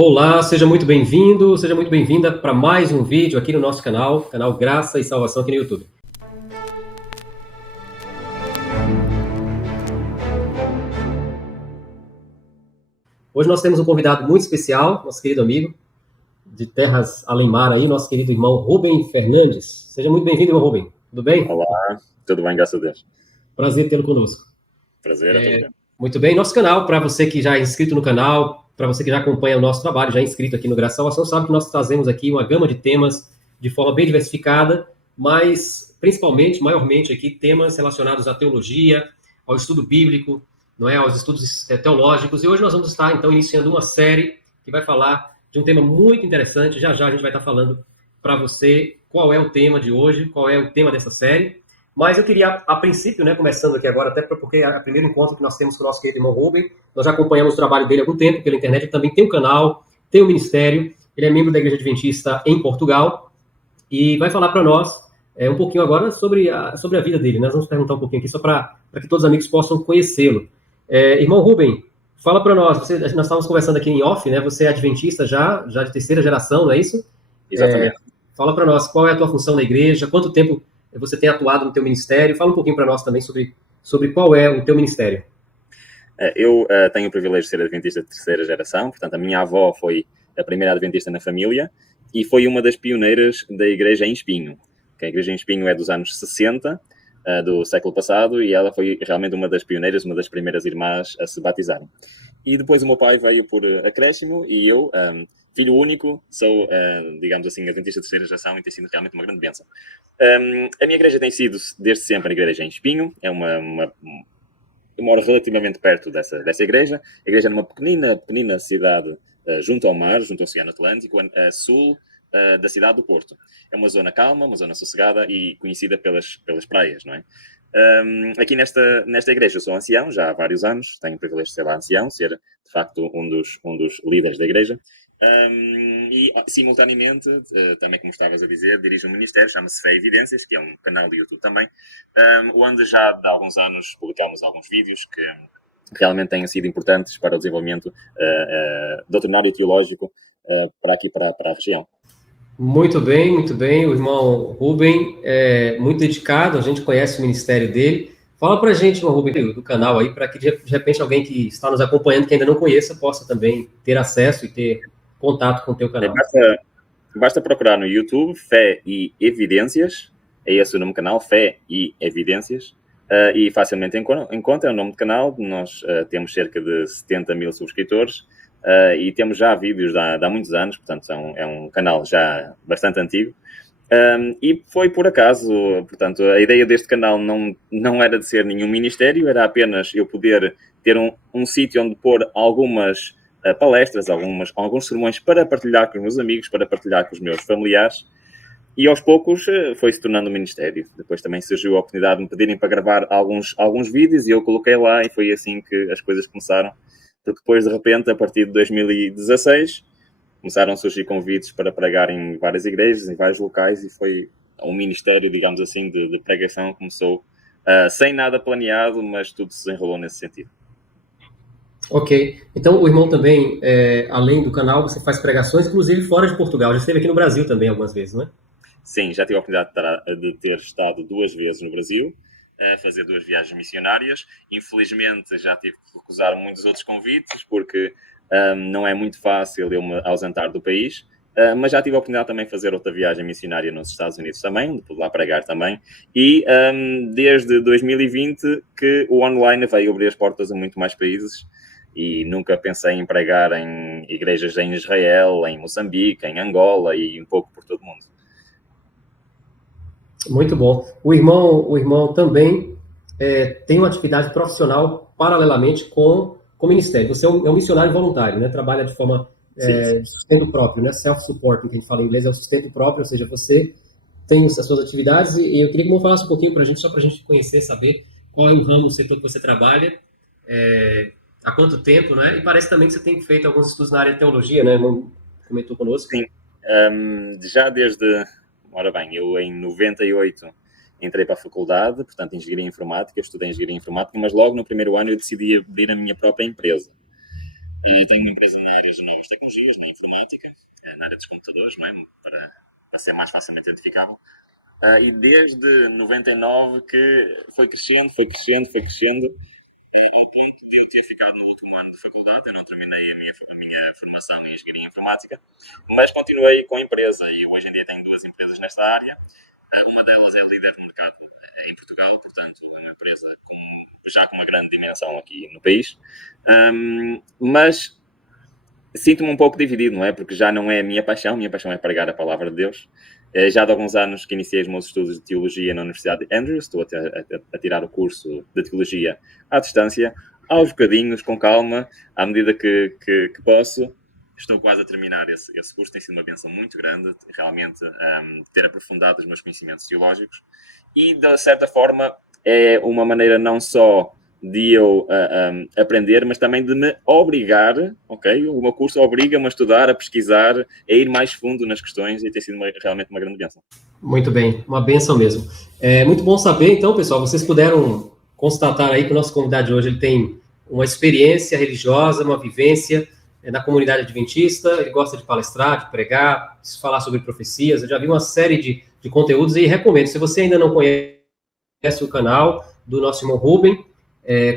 Olá, seja muito bem-vindo, seja muito bem-vinda para mais um vídeo aqui no nosso canal Graça e Salvação aqui no YouTube. Hoje nós temos um convidado muito especial, nosso querido amigo de terras além mar aí, nosso querido irmão Rubem Fernandes. Seja muito bem-vindo, irmão Rubem. Tudo bem? Olá, tudo bem, graças a Deus. Prazer tê-lo conosco. Prazer, é todo bem. Muito bem, nosso canal, para você que já é inscrito no canal, para você que já acompanha o nosso trabalho, já é inscrito aqui no Graça e Salvação, sabe que nós trazemos aqui uma gama de temas de forma bem diversificada, mas principalmente, maiormente aqui, temas relacionados à teologia, ao estudo bíblico, não é, aos estudos teológicos. E hoje nós vamos estar, então, iniciando uma série que vai falar de um tema muito interessante. Já já a gente vai estar falando para você qual é o tema de hoje, qual é o tema dessa série. Mas eu queria, a princípio, né, começando aqui agora, até porque é o primeiro encontro que nós temos com o nosso querido irmão Rubem, nós já acompanhamos o trabalho dele há algum tempo pela internet, ele também tem um canal, tem um ministério, ele é membro da Igreja Adventista em Portugal, e vai falar para nós um pouquinho agora sobre a vida dele. Nós vamos perguntar um pouquinho aqui só para que todos os amigos possam conhecê-lo. Irmão Rubem, fala para nós, nós estávamos conversando aqui em off, né, você é adventista já de terceira geração, não é isso? Exatamente. Fala para nós, qual é a tua função na igreja, quanto tempo você tem atuado no teu ministério? Fala um pouquinho para nós também sobre qual é o teu ministério. Eu tenho o privilégio de ser adventista de terceira geração, portanto, a minha avó foi a primeira adventista na família e foi uma das pioneiras da igreja em Espinho. A igreja em Espinho é dos anos 60, do século passado, e ela foi realmente uma das pioneiras, uma das primeiras irmãs a se batizarem. E depois o meu pai veio por acréscimo e eu, filho único, sou, digamos assim, adventista de terceira geração e tem sido realmente uma grande bênção. A minha igreja tem sido, desde sempre, a igreja em Espinho. É eu moro relativamente perto dessa igreja. A igreja é numa pequenina cidade junto ao mar, junto ao Oceano Atlântico, a sul da cidade do Porto. É uma zona calma, uma zona sossegada e conhecida pelas praias, não é? Aqui nesta igreja eu sou ancião, já há vários anos, tenho o privilégio de ser lá ancião, ser de facto um dos líderes da igreja. E simultaneamente, também como estavas a dizer, dirijo um ministério, chama-se Fé e Evidências, que é um canal de YouTube também, onde já há alguns anos publicamos alguns vídeos que realmente têm sido importantes para o desenvolvimento doutrinário e teológico para a região. Muito bem, o irmão Rubem é muito dedicado, a gente conhece o ministério dele. Fala pra gente, irmão Rubem, do canal aí, para que de repente alguém que está nos acompanhando, que ainda não conheça, possa também ter acesso e ter contato com o teu canal. Basta procurar no YouTube Fé e Evidências, é esse o nome do canal, Fé e Evidências, e facilmente encontra o nome do canal. Nós temos cerca de 70 mil subscritores e temos já vídeos de há muitos anos, portanto é um canal já bastante antigo. E foi por acaso, portanto, a ideia deste canal não era de ser nenhum ministério, era apenas eu poder ter um sítio onde pôr algumas palestras, alguns sermões para partilhar com os meus amigos, para partilhar com os meus familiares, e aos poucos foi-se tornando um ministério. Depois também surgiu a oportunidade de me pedirem para gravar alguns vídeos e eu coloquei lá e foi assim que as coisas começaram, porque depois de repente, a partir de 2016, começaram a surgir convites para pregar em várias igrejas, em vários locais, e foi um ministério, digamos assim, de pregação. Começou sem nada planeado, mas tudo se desenrolou nesse sentido. Ok. Então, o irmão também, além do canal, você faz pregações, inclusive fora de Portugal. Já esteve aqui no Brasil também algumas vezes, não é? Sim, já tive a oportunidade de ter estado 2 vezes no Brasil, a fazer 2 viagens missionárias. Infelizmente, já tive que recusar muitos outros convites, porque não é muito fácil eu me ausentar do país. Mas já tive a oportunidade também de fazer outra viagem missionária nos Estados Unidos também, de lá pregar também. E desde 2020 que o online veio abrir as portas a muito mais países. E nunca pensei em pregar em igrejas em Israel, em Moçambique, em Angola e um pouco por todo o mundo. Muito bom. O irmão também tem uma atividade profissional paralelamente com o ministério. Você é um missionário voluntário, né? Trabalha de forma de sustento próprio, né? Self-support, que a gente fala em inglês, é o sustento próprio, ou seja, você tem as suas atividades e eu queria que o irmão falasse um pouquinho para a gente, só para a gente conhecer, saber qual é o ramo, o setor que você trabalha, há quanto tempo, né? E parece também que você tem feito alguns estudos na área de teologia, né? O irmão comentou conosco. Sim, já desde... Ora bem, eu em 98 entrei para a faculdade, portanto, Engenharia Informática, estudei Engenharia Informática, mas logo no primeiro ano eu decidi abrir a minha própria empresa. Tenho uma empresa na área de novas tecnologias, na informática, na área dos computadores, não é? Para ser mais facilmente identificável. E desde 99 que foi crescendo, foi crescendo, foi crescendo, ao ponto de eu ter ficado no último ano de faculdade. Eu não terminei a minha formação em engenharia informática, mas continuei com a empresa e hoje em dia tenho duas empresas nesta área. Uma delas é líder de mercado em Portugal, portanto, é uma empresa já com uma grande dimensão aqui no país. Mas sinto-me um pouco dividido, não é? Porque já não é a minha paixão é pregar a palavra de Deus. Já há alguns anos que iniciei os meus estudos de teologia na Universidade de Andrews, estou a tirar o curso de teologia à distância, aos bocadinhos, com calma, à medida que posso. Estou quase a terminar esse curso, tem sido uma bênção muito grande, realmente, ter aprofundado os meus conhecimentos teológicos. E, de certa forma, é uma maneira não só de eu aprender, mas também de me obrigar, ok? O meu curso obriga-me a estudar, a pesquisar, a ir mais fundo nas questões e tem sido realmente uma grande bênção. Muito bem, uma bênção mesmo. É muito bom saber, então, pessoal, vocês puderam constatar aí que o nosso convidado de hoje ele tem uma experiência religiosa, uma vivência na comunidade adventista, ele gosta de palestrar, de pregar, de falar sobre profecias, eu já vi uma série de conteúdos e recomendo, se você ainda não conhece o canal do nosso irmão Rubem,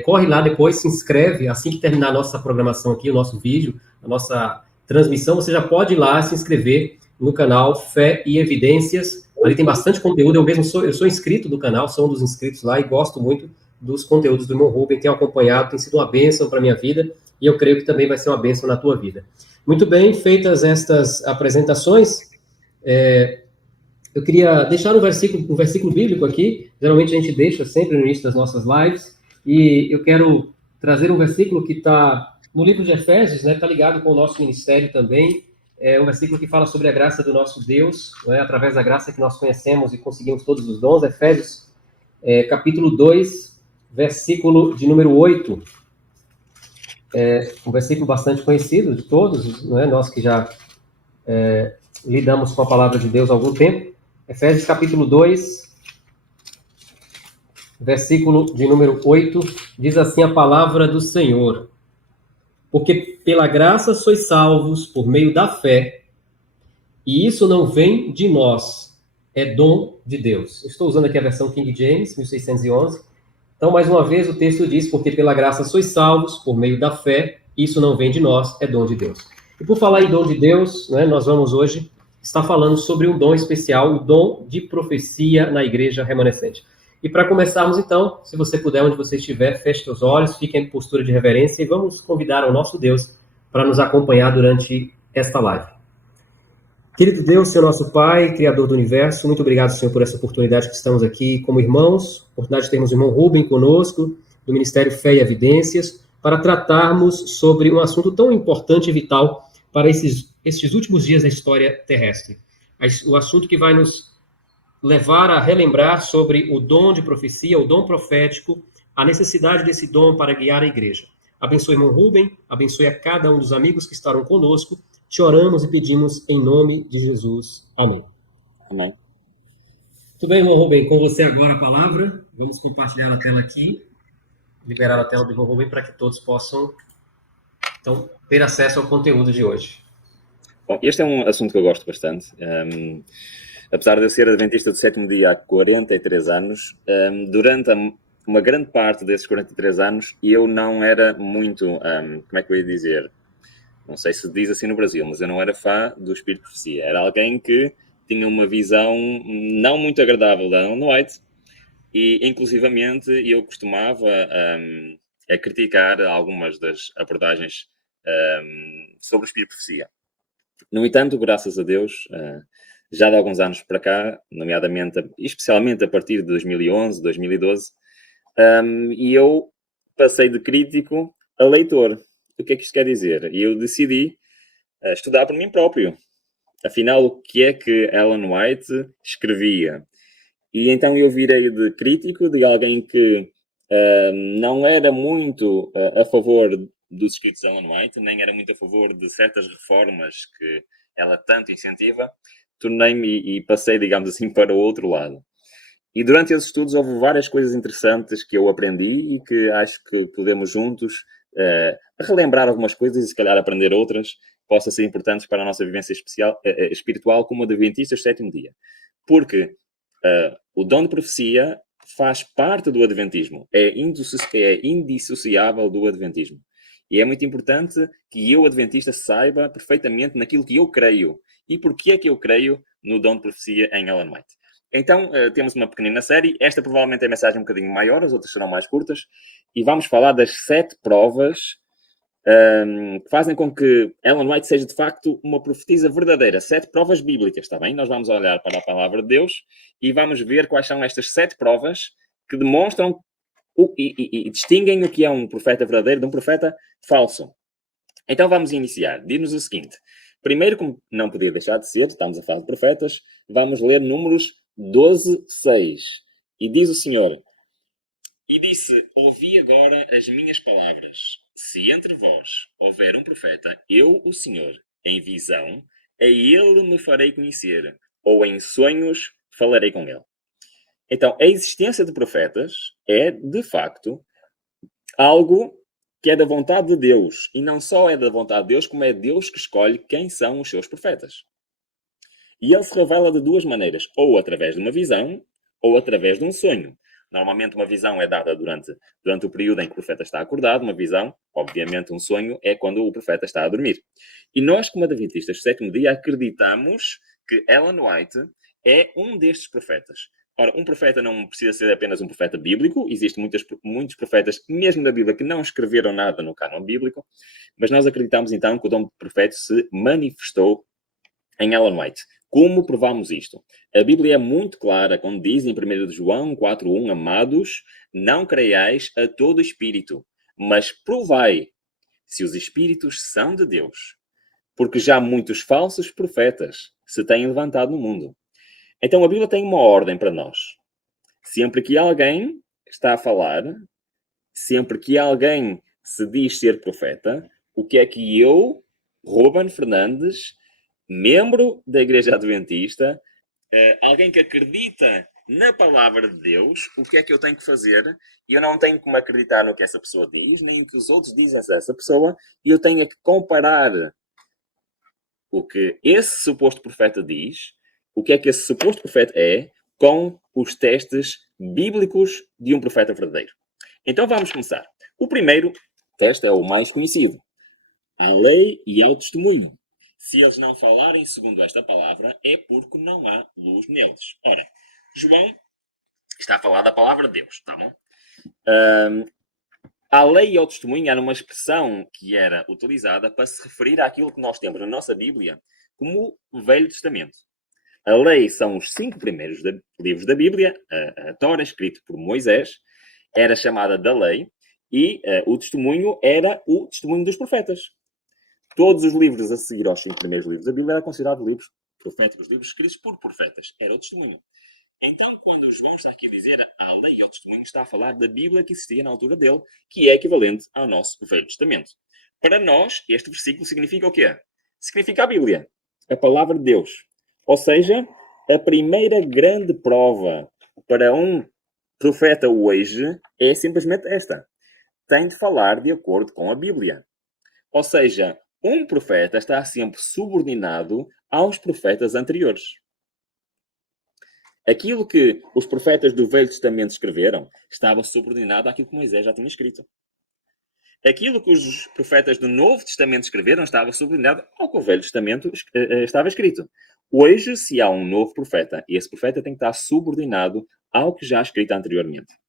corre lá depois, se inscreve, assim que terminar a nossa programação aqui, o nosso vídeo, a nossa transmissão, você já pode ir lá se inscrever no canal Fé e Evidências. Ali tem bastante conteúdo, eu sou inscrito do canal, sou um dos inscritos lá e gosto muito dos conteúdos do irmão Rubem, tenho acompanhado, tem sido uma bênção para a minha vida e eu creio que também vai ser uma bênção na tua vida. Muito bem, feitas estas apresentações, eu queria deixar um versículo bíblico aqui, geralmente a gente deixa sempre no início das nossas lives, e eu quero trazer um versículo que está no livro de Efésios, né, está ligado com o nosso ministério também, é um versículo que fala sobre a graça do nosso Deus, né, através da graça que nós conhecemos e conseguimos todos os dons, Efésios, capítulo 2, versículo de número 8, um versículo bastante conhecido de todos, né, nós que já lidamos com a palavra de Deus há algum tempo. Efésios capítulo 2, versículo de número 8, diz assim a palavra do Senhor: porque pela graça sois salvos por meio da fé, e isso não vem de nós, é dom de Deus. Estou usando aqui a versão King James, 1611. Então, mais uma vez, o texto diz: porque pela graça sois salvos por meio da fé, isso não vem de nós, é dom de Deus. E por falar em dom de Deus, né, nós vamos hoje estar falando sobre um dom especial, o dom de profecia na igreja remanescente. E para começarmos, então, se você puder, onde você estiver, feche seus olhos, fique em postura de reverência e vamos convidar ao nosso Deus para nos acompanhar durante esta live. Querido Deus, Senhor nosso Pai, Criador do Universo, muito obrigado, Senhor, por essa oportunidade que estamos aqui como irmãos, oportunidade de termos o irmão Rubem conosco, do Ministério Fé e Evidências, para tratarmos sobre um assunto tão importante e vital para estes últimos dias da história terrestre. O assunto que vai nos levar a relembrar sobre o dom de profecia, o dom profético, a necessidade desse dom para guiar a igreja. Abençoe o irmão Rubem, abençoe a cada um dos amigos que estarão conosco. Te oramos e pedimos em nome de Jesus. Amém. Amém. Tudo bem, irmão Rubem? Com você agora a palavra. Vamos compartilhar a tela aqui. Liberar a tela do irmão Rubem para que todos possam, então, ter acesso ao conteúdo de hoje. Bom, este é um assunto que eu gosto bastante. Apesar de eu ser adventista do sétimo dia há 43 anos, durante uma grande parte desses 43 anos, eu não era muito, como é que eu ia dizer? Não sei se diz assim no Brasil, mas eu não era fã do Espírito de Profecia. Era alguém que tinha uma visão não muito agradável da Ellen White e, inclusivamente, eu costumava a criticar algumas das abordagens sobre o Espírito de Profecia. No entanto, graças a Deus, já de alguns anos para cá, nomeadamente, especialmente a partir de 2011, 2012, e eu passei de crítico a leitor. O que é que isto quer dizer? E eu decidi estudar por mim próprio. Afinal, o que é que Ellen White escrevia? E então eu virei de crítico, de alguém que não era muito a favor dos escritos de Ellen White, nem era muito a favor de certas reformas que ela tanto incentiva, tornei-me e passei, digamos assim, para o outro lado. E durante esses estudos houve várias coisas interessantes que eu aprendi e que acho que podemos juntos relembrar algumas coisas e se calhar aprender outras, possa ser importantes para a nossa vivência espiritual como adventistas do sétimo dia. Porque o dom de profecia faz parte do adventismo, é indissociável do adventismo. E é muito importante que eu, adventista, saiba perfeitamente naquilo que eu creio. E porquê é que eu creio no dom de profecia em Ellen White. Então, temos uma pequenina série. Esta provavelmente é a mensagem um bocadinho maior, as outras serão mais curtas. E vamos falar das 7 provas que fazem com que Ellen White seja, de facto, uma profetisa verdadeira. 7 provas bíblicas, está bem? Nós vamos olhar para a palavra de Deus e vamos ver quais são estas 7 provas que demonstram e distinguem o que é um profeta verdadeiro de um profeta falso. Então, vamos iniciar. Diz-nos o seguinte. Primeiro, como não podia deixar de ser, estamos a falar de profetas, vamos ler Números 12:6. E diz o Senhor: E disse, ouvi agora as minhas palavras. Se entre vós houver um profeta, eu, o Senhor, em visão, a ele me farei conhecer, ou em sonhos falarei com ele. Então, a existência de profetas é, de facto, algo que é da vontade de Deus. E não só é da vontade de Deus, como é Deus que escolhe quem são os seus profetas. E ele se revela de 2 maneiras, ou através de uma visão, ou através de um sonho. Normalmente uma visão é dada durante o período em que o profeta está acordado, uma visão, obviamente um sonho, é quando o profeta está a dormir. E nós, como adventistas do sétimo dia, acreditamos que Ellen White é um destes profetas. Ora, um profeta não precisa ser apenas um profeta bíblico, existem muitos profetas, mesmo da Bíblia, que não escreveram nada no cânon bíblico, mas nós acreditamos então que o dom de profeta se manifestou em Ellen White. Como provamos isto? A Bíblia é muito clara quando diz em 1 João 4:1, amados, não creiais a todo espírito, mas provai se os espíritos são de Deus, porque já muitos falsos profetas se têm levantado no mundo. Então a Bíblia tem uma ordem para nós. Sempre que alguém está a falar, sempre que alguém se diz ser profeta, o que é que eu, Ruben Fernandes, membro da Igreja Adventista, alguém que acredita na palavra de Deus, o que é que eu tenho que fazer? E eu não tenho como acreditar no que essa pessoa diz, nem o que os outros dizem a essa pessoa, e eu tenho que comparar o que esse suposto profeta diz, o que é que esse suposto profeta é, com os testes bíblicos de um profeta verdadeiro. Então vamos começar. O primeiro teste é o mais conhecido. A lei e ao testemunho. Se eles não falarem segundo esta palavra, é porque não há luz neles. Ora, João está a falar da palavra de Deus, tá bom? A lei e ao testemunho era uma expressão que era utilizada para se referir àquilo que nós temos na nossa Bíblia como o Velho Testamento. A lei são os 5 primeiros livros da Bíblia, a Tora, escrito por Moisés, era chamada da lei, e o testemunho era o testemunho dos profetas. Todos os livros a seguir aos 5 primeiros livros da Bíblia eram considerados livros proféticos, livros escritos por profetas. Era o testemunho. Então, quando João está aqui a dizer a lei e o testemunho, está a falar da Bíblia que existia na altura dele, que é equivalente ao nosso Velho Testamento. Para nós, este versículo significa o quê? Significa a Bíblia, a palavra de Deus. Ou seja, a primeira grande prova para um profeta hoje é simplesmente esta. Tem de falar de acordo com a Bíblia. Ou seja, um profeta está sempre subordinado aos profetas anteriores. Aquilo que os profetas do Velho Testamento escreveram estava subordinado àquilo que Moisés já tinha escrito. Aquilo que os profetas do Novo Testamento escreveram estava subordinado ao que o Velho Testamento estava escrito. Hoje, se há um novo profeta, esse profeta tem que estar subordinado ao que já escrito anteriormente.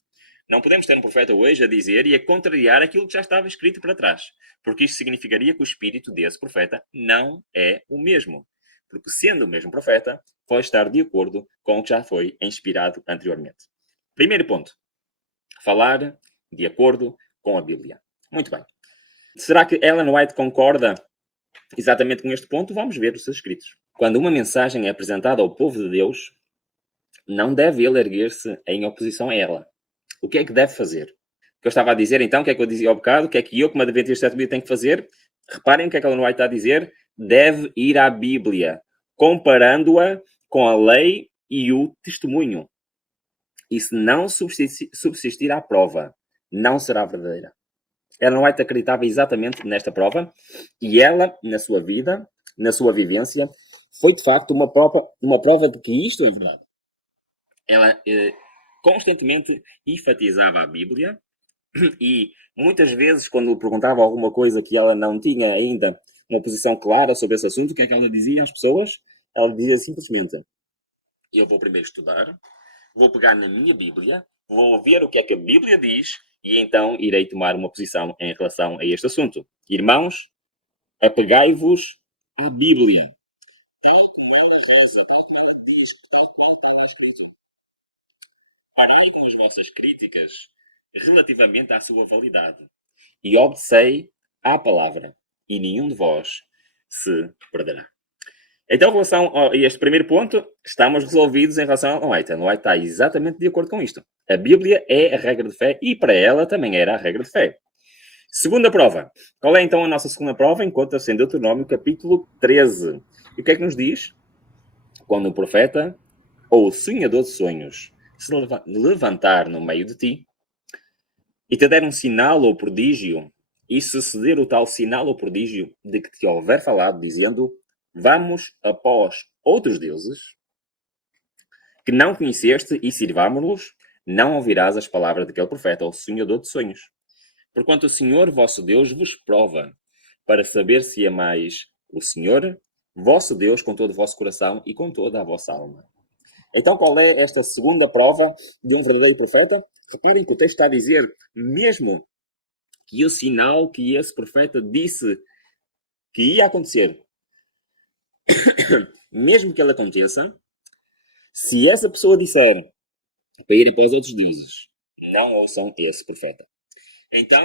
Não podemos ter um profeta hoje a dizer e a contrariar aquilo que já estava escrito para trás, porque isso significaria que o espírito desse profeta não é o mesmo. Porque, sendo o mesmo profeta, pode estar de acordo com o que já foi inspirado anteriormente. Primeiro ponto. Falar de acordo com a Bíblia. Muito bem. Será que Ellen White concorda exatamente com este ponto? Vamos ver os seus escritos. Quando uma mensagem é apresentada ao povo de Deus, não deve ele erguer-se em oposição a ela. O que é que deve fazer? O que eu estava a dizer então, o que é que eu dizia ao bocado, o que é que eu, como adventista da Bíblia, tenho que fazer? Reparem o que é que Ellen White está a dizer. Deve ir à Bíblia, comparando-a com a lei e o testemunho. E se não subsistir à prova, não será verdadeira. Ellen White acreditava exatamente nesta prova e ela, na sua vida, na sua vivência, foi de facto uma prova de que isto é verdade. Ela constantemente enfatizava a Bíblia e muitas vezes, quando lhe perguntava alguma coisa que ela não tinha ainda uma posição clara sobre esse assunto, o que é que ela dizia às pessoas? Ela dizia simplesmente: eu vou primeiro estudar, vou pegar na minha Bíblia, vou ver o que é que a Bíblia diz e então irei tomar uma posição em relação a este assunto. Irmãos, apegai-vos à Bíblia, tal como ela reza, tal como ela diz, tal qual está escrito. Parai com as vossas críticas relativamente à sua validade e obedecei à palavra, e nenhum de vós se perderá. Então, em relação a este primeiro ponto, estamos resolvidos em relação a White. A White está exatamente de acordo com isto. A Bíblia é a regra de fé e para ela também era a regra de fé. Segunda prova. Qual é então a nossa segunda prova? Encontra-se em Deuteronômio capítulo 13. E o que é que nos diz? Quando o profeta ou o sonhador de sonhos se levantar no meio de ti e te der um sinal ou prodígio, e suceder o tal sinal ou prodígio de que te houver falado, dizendo: vamos após outros deuses que não conheceste e sirvámos-los, não ouvirás as palavras daquele profeta ou sonhador de sonhos. Porquanto o Senhor vosso Deus vos prova, para saber se amais o Senhor vosso Deus com todo o vosso coração e com toda a vossa alma. Então, qual é esta segunda prova de um verdadeiro profeta? Reparem que o texto está a dizer, mesmo que o sinal que esse profeta disse que ia acontecer, mesmo que ele aconteça, se essa pessoa disser para irem para os outros deuses, não ouçam esse profeta. Então,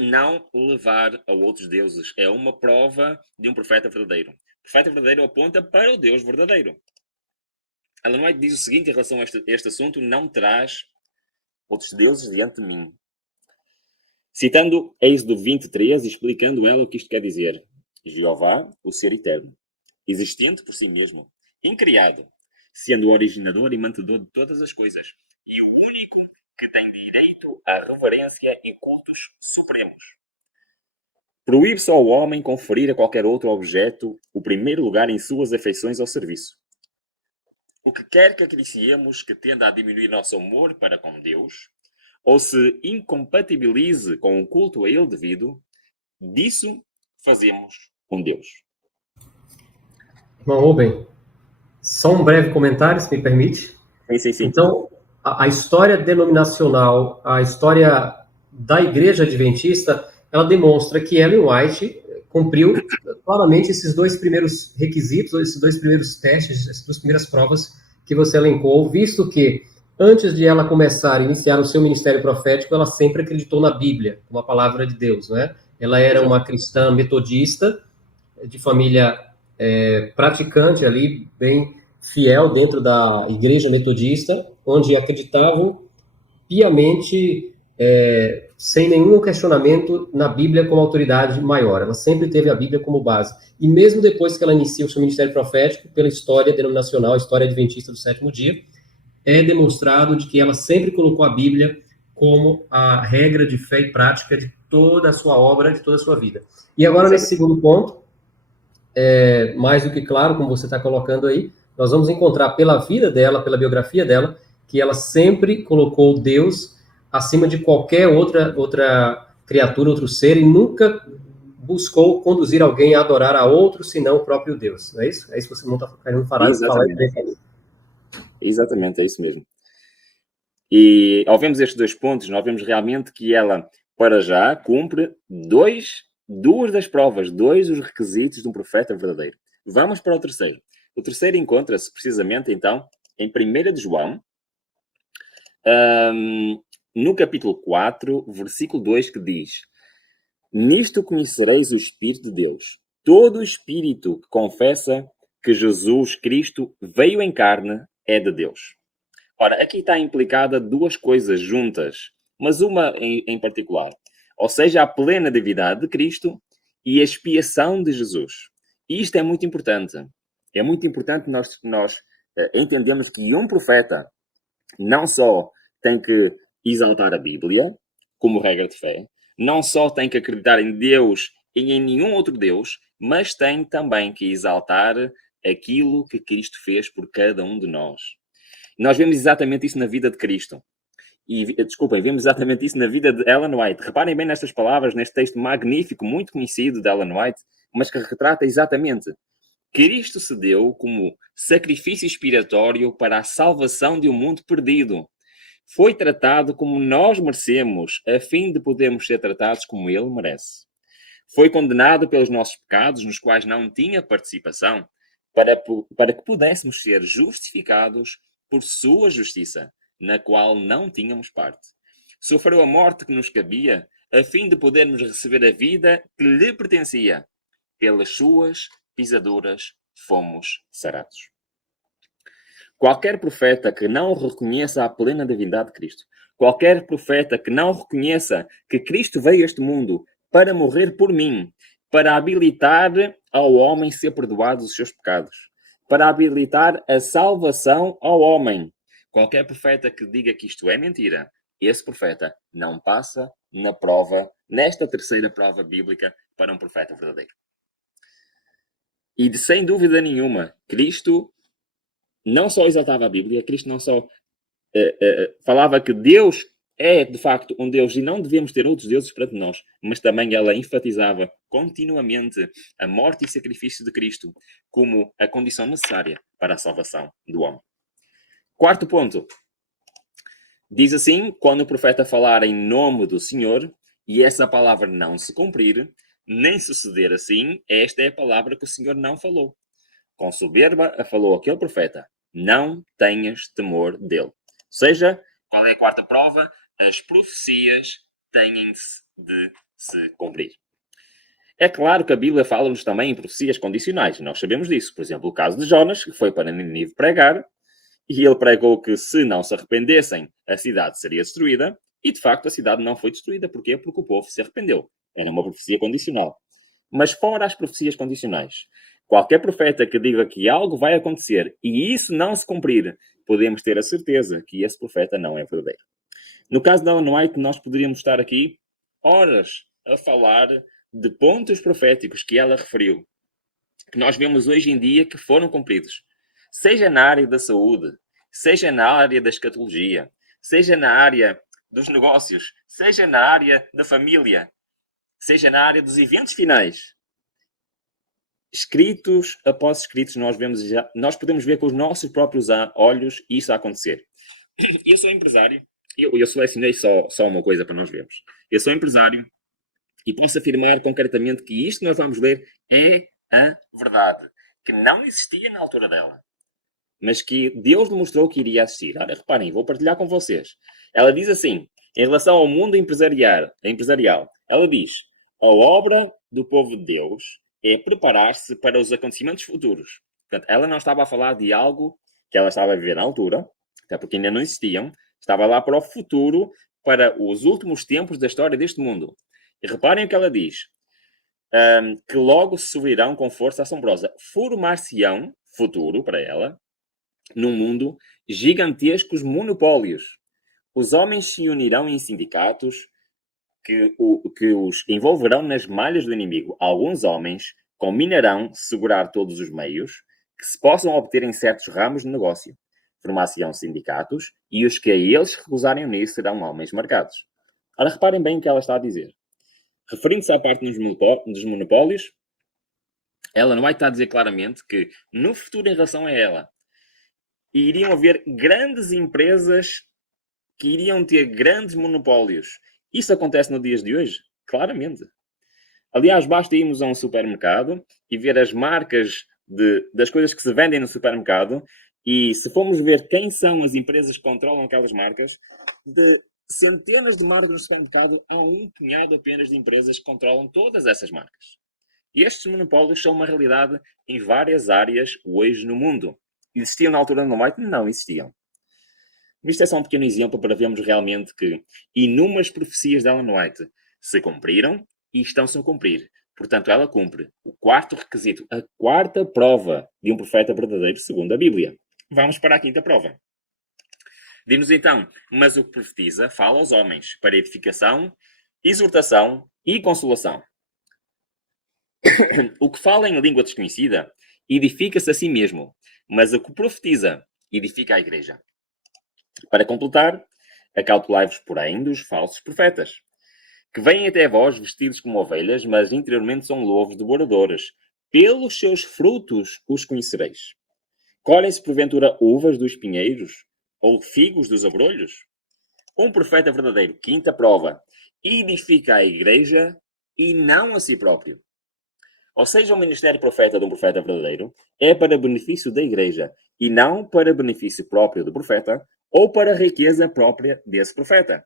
não levar a outros deuses é uma prova de um profeta verdadeiro. O profeta verdadeiro aponta para o Deus verdadeiro. Ellen White diz o seguinte em relação a este assunto: não terás outros deuses diante de mim. Citando Êxodo 23 e explicando ela o que isto quer dizer. Jeová, o ser eterno, existente por si mesmo, incriado, sendo o originador e mantedor de todas as coisas, e o único que tem direito à reverência e cultos supremos. Proíbe-se ao homem conferir a qualquer outro objeto o primeiro lugar em suas afeições ou serviço. O que quer que acariciemos que tenda a diminuir nosso amor para com Deus, ou se incompatibilize com o culto a ele devido, disso fazemos um Deus. Irmão Rubem, só um breve comentário, se me permite. Sim. Então, a história denominacional, a história da Igreja Adventista, ela demonstra que Ellen White cumpriu claramente esses dois primeiros requisitos, esses dois primeiros testes, essas duas primeiras provas que você elencou, visto que antes de ela começar a iniciar o seu ministério profético, ela sempre acreditou na Bíblia, como a palavra de Deus, né? Ela era uma cristã metodista, de família praticante ali, bem fiel dentro da igreja metodista, onde acreditavam piamente, sem nenhum questionamento, na Bíblia como autoridade maior. Ela sempre teve a Bíblia como base. E mesmo depois que ela inicia o seu ministério profético, pela história denominacional, a história adventista do sétimo dia, é demonstrado de que ela sempre colocou a Bíblia como a regra de fé e prática de toda a sua obra, de toda a sua vida. E agora, nesse segundo ponto, mais do que claro, como você está colocando aí, nós vamos encontrar pela vida dela, pela biografia dela, que ela sempre colocou Deus acima de qualquer outra criatura, outro ser, e nunca buscou conduzir alguém a adorar a outro, senão o próprio Deus. Não é isso? É isso que você não está querendo falar. Exatamente, é isso mesmo. E ao vermos estes dois pontos, nós vemos realmente que ela, para já, cumpre duas das provas, dois dos requisitos de um profeta verdadeiro. Vamos para o terceiro. O terceiro encontra-se precisamente, então, em 1 de João, no capítulo 4, versículo 2, que diz: nisto conhecereis o Espírito de Deus. Todo o Espírito que confessa que Jesus Cristo veio em carne é de Deus. Ora, aqui está implicada duas coisas juntas, mas uma em particular. Ou seja, a plena divindade de Cristo e a expiação de Jesus. E isto é muito importante. É muito importante nós entendemos que um profeta não só tem que exaltar a Bíblia como regra de fé, não só tem que acreditar em Deus e em nenhum outro Deus, mas tem também que exaltar aquilo que Cristo fez por cada um de nós. Nós vemos exatamente isso na vida de Cristo. E, desculpem, vemos exatamente isso na vida de Ellen White. Reparem bem nestas palavras, neste texto magnífico, muito conhecido de Ellen White, mas que retrata exatamente. Cristo se deu como sacrifício expiatório para a salvação de um mundo perdido. Foi tratado como nós merecemos, a fim de podermos ser tratados como Ele merece. Foi condenado pelos nossos pecados, nos quais não tinha participação, para que pudéssemos ser justificados por sua justiça, na qual não tínhamos parte. Sofreu a morte que nos cabia, a fim de podermos receber a vida que lhe pertencia. Pelas suas pisaduras fomos sarados. Qualquer profeta que não reconheça a plena divindade de Cristo, qualquer profeta que não reconheça que Cristo veio a este mundo para morrer por mim, para habilitar ao homem ser perdoado dos seus pecados, para habilitar a salvação ao homem. Qualquer profeta que diga que isto é mentira, esse profeta não passa na prova, nesta terceira prova bíblica, para um profeta verdadeiro. E sem dúvida nenhuma, Cristo não só exaltava a Bíblia, Cristo não só falava que Deus é, de facto, um Deus e não devemos ter outros deuses perante nós, mas também ela enfatizava continuamente a morte e sacrifício de Cristo como a condição necessária para a salvação do homem. Quarto ponto. Diz assim, quando o profeta falar em nome do Senhor, e essa palavra não se cumprir, nem suceder assim, esta é a palavra que o Senhor não falou. Com soberba falou aquele profeta, não tenhas temor dele. Ou seja, qual é a quarta prova? As profecias têm-se de se cumprir. É claro que a Bíblia fala-nos também em profecias condicionais. Nós sabemos disso. Por exemplo, o caso de Jonas, que foi para Nínive pregar, e ele pregou que se não se arrependessem, a cidade seria destruída. E, de facto, a cidade não foi destruída. Porquê? Porque o povo se arrependeu. Era uma profecia condicional. Mas fora as profecias condicionais, qualquer profeta que diga que algo vai acontecer e isso não se cumprir, podemos ter a certeza que esse profeta não é verdadeiro. No caso da Ellen White, nós poderíamos estar aqui horas a falar de pontos proféticos que ela referiu, que nós vemos hoje em dia que foram cumpridos. Seja na área da saúde, seja na área da escatologia, seja na área dos negócios, seja na área da família, seja na área dos eventos finais. Escritos após escritos, nós podemos ver com os nossos próprios olhos isso a acontecer. Eu sou empresário, eu selecionei só uma coisa para nós vermos. Eu sou empresário e posso afirmar concretamente que isto que nós vamos ler é a verdade, que não existia na altura dela, mas que Deus demonstrou que iria existir. Ora, reparem, vou partilhar com vocês. Ela diz assim, em relação ao mundo empresarial, ela diz, a obra do povo de Deus é preparar-se para os acontecimentos futuros. Portanto, ela não estava a falar de algo que ela estava a viver na altura, até porque ainda não existiam, estava lá para o futuro, para os últimos tempos da história deste mundo. E reparem o que ela diz, que logo se subirão com força assombrosa. Formar-se-ão, futuro para ela, num mundo, gigantescos monopólios. Os homens se unirão em sindicatos que os envolverão nas malhas do inimigo. Alguns homens combinarão segurar todos os meios que se possam obter em certos ramos de negócio. Formar-se-ão sindicatos e os que a eles recusarem unir serão homens marcados. Ora, reparem bem o que ela está a dizer. Referindo-se à parte dos monopólios, ela não vai estar a dizer claramente que no futuro, em relação a ela, iriam haver grandes empresas que iriam ter grandes monopólios. Isso acontece nos dias de hoje? Claramente. Aliás, basta irmos a um supermercado e ver as marcas das coisas que se vendem no supermercado e se formos ver quem são as empresas que controlam aquelas marcas, de centenas de marcas no supermercado, há um punhado apenas de empresas que controlam todas essas marcas. E estes monopólios são uma realidade em várias áreas hoje no mundo. Existiam na altura do Ellen White? Não existiam. Isto é só um pequeno exemplo para vermos realmente que inúmeras profecias de Ellen White se cumpriram e estão-se a cumprir. Portanto, ela cumpre o quarto requisito, a quarta prova de um profeta verdadeiro segundo a Bíblia. Vamos para a quinta prova. Diz-nos então, mas o que profetiza fala aos homens para edificação, exortação e consolação. O que fala em língua desconhecida edifica-se a si mesmo, mas o que profetiza edifica a igreja. Para completar, acautelai-vos, porém, dos falsos profetas, que vêm até vós vestidos como ovelhas, mas interiormente são lobos devoradores. Pelos seus frutos os conhecereis. Colhem-se, porventura, uvas dos pinheiros ou figos dos abrolhos? Um profeta verdadeiro, quinta prova, edifica a igreja e não a si próprio. Ou seja, o ministério profeta de um profeta verdadeiro é para benefício da igreja e não para benefício próprio do profeta ou para a riqueza própria desse profeta.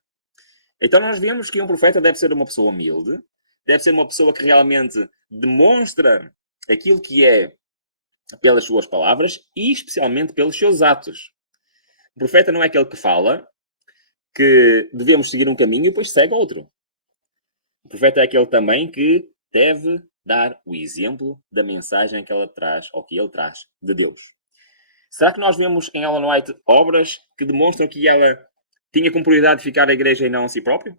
Então nós vemos que um profeta deve ser uma pessoa humilde, deve ser uma pessoa que realmente demonstra aquilo que é pelas suas palavras e especialmente pelos seus atos. O profeta não é aquele que fala que devemos seguir um caminho e depois segue outro. O profeta é aquele também que deve dar o exemplo da mensagem que ela traz, ou que ele traz, de Deus. Será que nós vemos em Ellen White obras que demonstram que ela tinha como prioridade ficar a igreja e não a si próprio?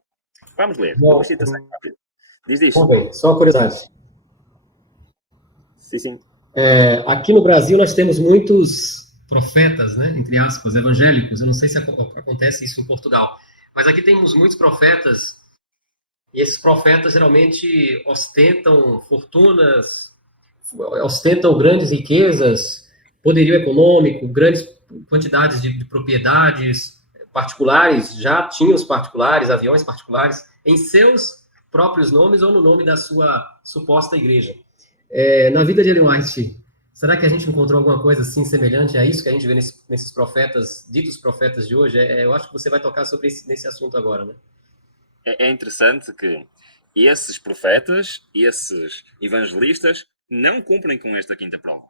Vamos ler. Duas citações rápidas. Diz isto. Bom, bem, só uma curiosidade. Sim, sim. Aqui no Brasil nós temos muitos profetas, né, entre aspas, evangélicos. Eu não sei se acontece isso em Portugal, mas aqui temos muitos profetas e esses profetas geralmente ostentam fortunas, ostentam grandes riquezas, poderio econômico, grandes quantidades de propriedades particulares, jatinhos particulares, aviões particulares, em seus próprios nomes ou no nome da sua suposta igreja. Na vida de Ellen White, será que a gente encontrou alguma coisa assim semelhante a isso que a gente vê nesses profetas, ditos profetas de hoje? Eu acho que você vai tocar sobre nesse assunto agora, né? É interessante que esses profetas, esses evangelistas, não cumprem com esta quinta prova.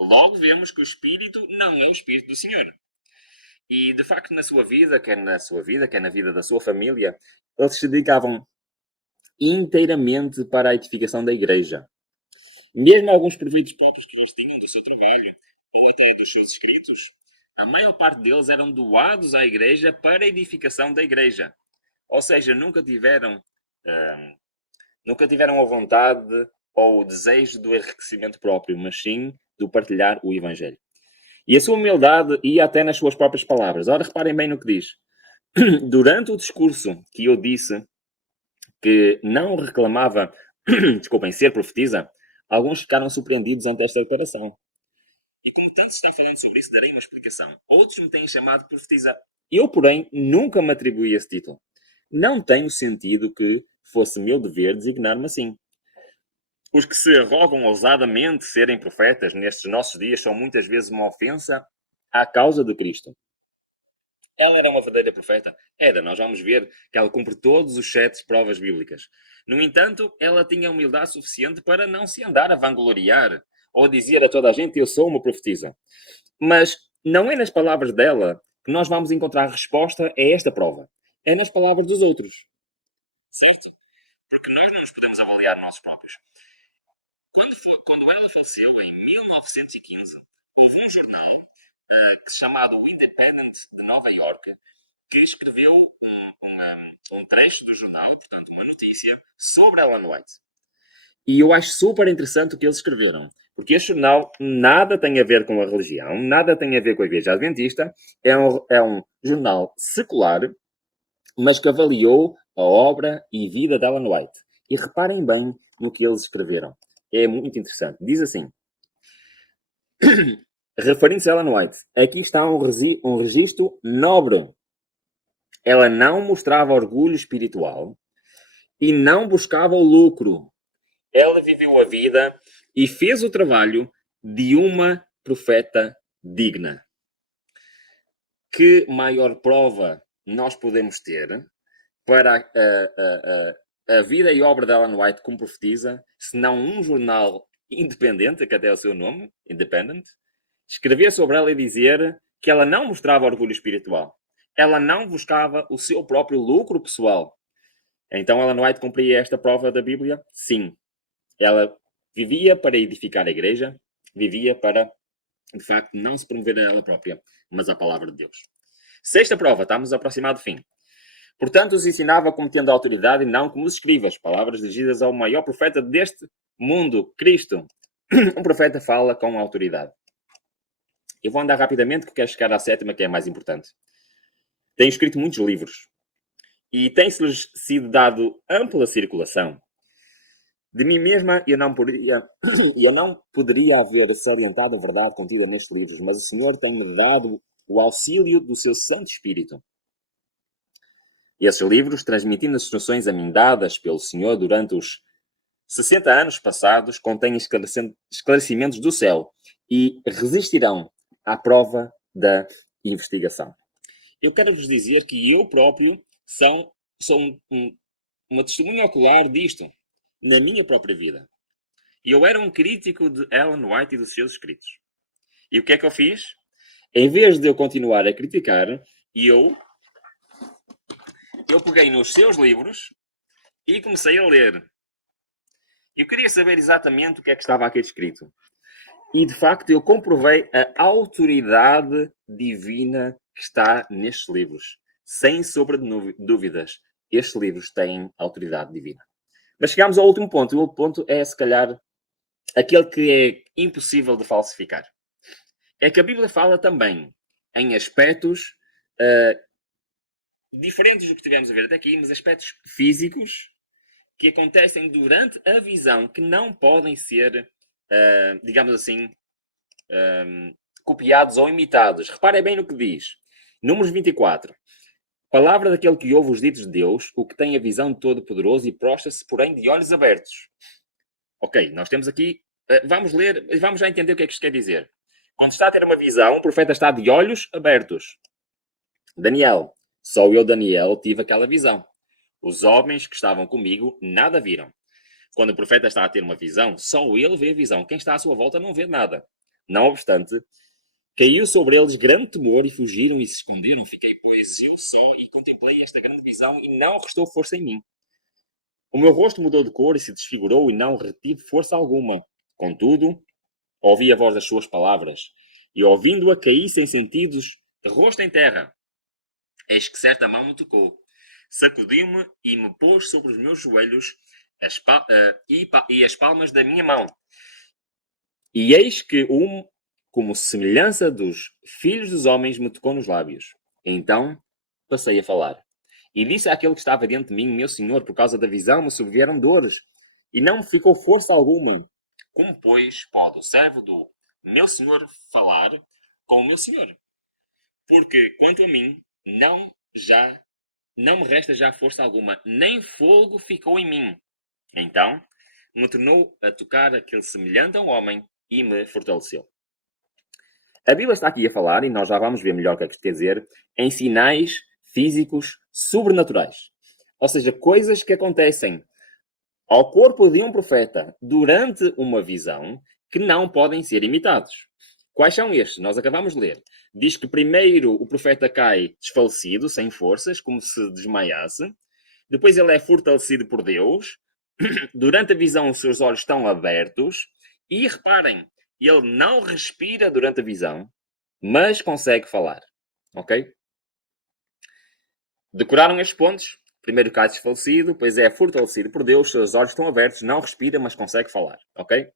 Logo vemos que o Espírito não é o Espírito do Senhor. E, de facto, na sua vida, quer na vida da sua família, eles se dedicavam inteiramente para a edificação da igreja. Mesmo alguns proveitos próprios que eles tinham do seu trabalho, ou até dos seus escritos, a maior parte deles eram doados à igreja para a edificação da igreja. Ou seja, nunca tiveram a vontade ou o desejo do enriquecimento próprio, mas sim do partilhar o Evangelho. E a sua humildade ia até nas suas próprias palavras. Ora, reparem bem no que diz. Durante o discurso que eu disse que não reclamava, desculpem, ser profetisa, alguns ficaram surpreendidos ante esta declaração. E como tanto se está falando sobre isso, darei uma explicação. Outros me têm chamado de profetisa. Eu, porém, nunca me atribuí esse título. Não tenho sentido que fosse meu dever designar-me assim. Os que se arrogam ousadamente serem profetas nestes nossos dias são muitas vezes uma ofensa à causa de Cristo. Ela era uma verdadeira profeta? Era. Nós vamos ver que ela cumpre todos os 7 provas bíblicas. No entanto, ela tinha humildade suficiente para não se andar a vangloriar ou dizer a toda a gente, eu sou uma profetisa. Mas não é nas palavras dela que nós vamos encontrar a resposta a esta prova. É nas palavras dos outros. Certo? Porque nós não nos podemos avaliar nós próprios. Quando ela faleceu em 1915, houve um jornal chamado o Independent de Nova York que escreveu um trecho do jornal, portanto uma notícia, sobre Ellen White. E eu acho super interessante o que eles escreveram. Porque este jornal nada tem a ver com a religião, nada tem a ver com a Igreja Adventista. É um jornal secular, mas que avaliou a obra e vida de Ellen White. E reparem bem no que eles escreveram. É muito interessante. Diz assim. Referindo-se a Ellen White, aqui está um registro nobre. Ela não mostrava orgulho espiritual e não buscava o lucro. Ela viveu a vida e fez o trabalho de uma profeta digna. Que maior prova nós podemos ter para a vida e obra de Ellen White como profetisa, se não um jornal independente, que até é o seu nome, Independent, escrever sobre ela e dizer que ela não mostrava orgulho espiritual. Ela não buscava o seu próprio lucro pessoal. Então Ellen White cumpria esta prova da Bíblia? Sim. Ela vivia para edificar a igreja, vivia para, de facto, não se promover a ela própria, mas a palavra de Deus. Sexta prova, estamos a aproximar do fim. Portanto, os ensinava como tendo autoridade e não como os escribas. Palavras dirigidas ao maior profeta deste mundo, Cristo. Um profeta fala com autoridade. Eu vou andar rapidamente, que eu quero chegar à sétima, que é a mais importante. Tenho escrito muitos livros. E tem-se-lhes sido dado ampla circulação. De mim mesma, eu não poderia haver salientado a verdade contida nestes livros, mas o Senhor tem-me dado o auxílio do seu Santo Espírito. Esses livros, transmitindo as instruções a mim dadas pelo Senhor durante os 60 anos passados, contêm esclarecimentos do céu e resistirão à prova da investigação. Eu quero vos dizer que eu próprio sou uma testemunha ocular disto, na minha própria vida. Eu era um crítico de Ellen White e dos seus escritos. E o que é que eu fiz? Em vez de eu continuar a criticar, eu peguei nos seus livros e comecei a ler. Eu queria saber exatamente o que é que estava aqui escrito. E, de facto, eu comprovei a autoridade divina que está nestes livros. Sem sombra de dúvidas, estes livros têm autoridade divina. Mas chegamos ao último ponto. O último ponto é, se calhar, aquele que é impossível de falsificar. É que a Bíblia fala também em aspectos diferentes do que tivemos a ver até aqui, mas aspectos físicos que acontecem durante a visão que não podem ser, digamos assim, copiados ou imitados. Reparem bem no que diz. Números 24. Palavra daquele que ouve os ditos de Deus, o que tem a visão de Todo-Poderoso e prostra-se, porém, de olhos abertos. Ok, nós temos aqui... vamos ler, vamos já entender o que é que isto quer dizer. Quando está a ter uma visão, o profeta está de olhos abertos. Daniel. Só eu, Daniel, tive aquela visão. Os homens que estavam comigo nada viram. Quando o profeta está a ter uma visão, só ele vê a visão. Quem está à sua volta não vê nada. Não obstante, caiu sobre eles grande temor e fugiram e se esconderam. Fiquei, pois, eu só e contemplei esta grande visão e não restou força em mim. O meu rosto mudou de cor e se desfigurou e não retive força alguma. Contudo, ouvi a voz das suas palavras e, ouvindo-a, caí sem sentidos, de rosto em terra. Eis que certa mão me tocou, sacudiu-me e me pôs sobre os meus joelhos e as palmas da minha mão. E eis que como semelhança dos filhos dos homens, me tocou nos lábios. Então passei a falar. E disse àquele que estava diante de mim, meu Senhor, por causa da visão me sobrevieram dores, e não me ficou força alguma. Como, pois, pode o servo do meu Senhor falar com o meu Senhor? Porque, quanto a mim, não me resta já força alguma, nem fogo ficou em mim. Então me tornou a tocar aquele semelhante a um homem e me fortaleceu. A Bíblia está aqui a falar, e nós já vamos ver melhor o que é que isto quer dizer, em sinais físicos sobrenaturais. Ou seja, coisas que acontecem ao corpo de um profeta durante uma visão que não podem ser imitados. Quais são estes? Nós acabamos de ler. Diz que primeiro o profeta cai desfalecido, sem forças, como se desmaiasse. Depois ele é fortalecido por Deus. Durante a visão os seus olhos estão abertos. E reparem, ele não respira durante a visão, mas consegue falar. Ok? Decoraram estes pontos? Primeiro cai desfalecido, depois é fortalecido por Deus, seus olhos estão abertos, não respira, mas consegue falar. Ok?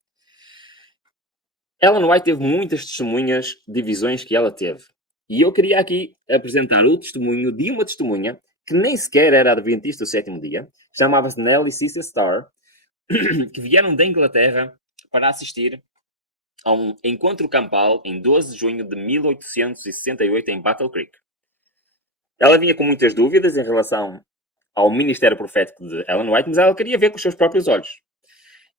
Ellen White teve muitas testemunhas de visões que ela teve. E eu queria aqui apresentar o testemunho de uma testemunha que nem sequer era adventista do sétimo dia, chamava-se Nellie Cecil Starr, que vieram da Inglaterra para assistir a um encontro campal em 12 de junho de 1868 em Battle Creek. Ela vinha com muitas dúvidas em relação ao ministério profético de Ellen White, mas ela queria ver com os seus próprios olhos.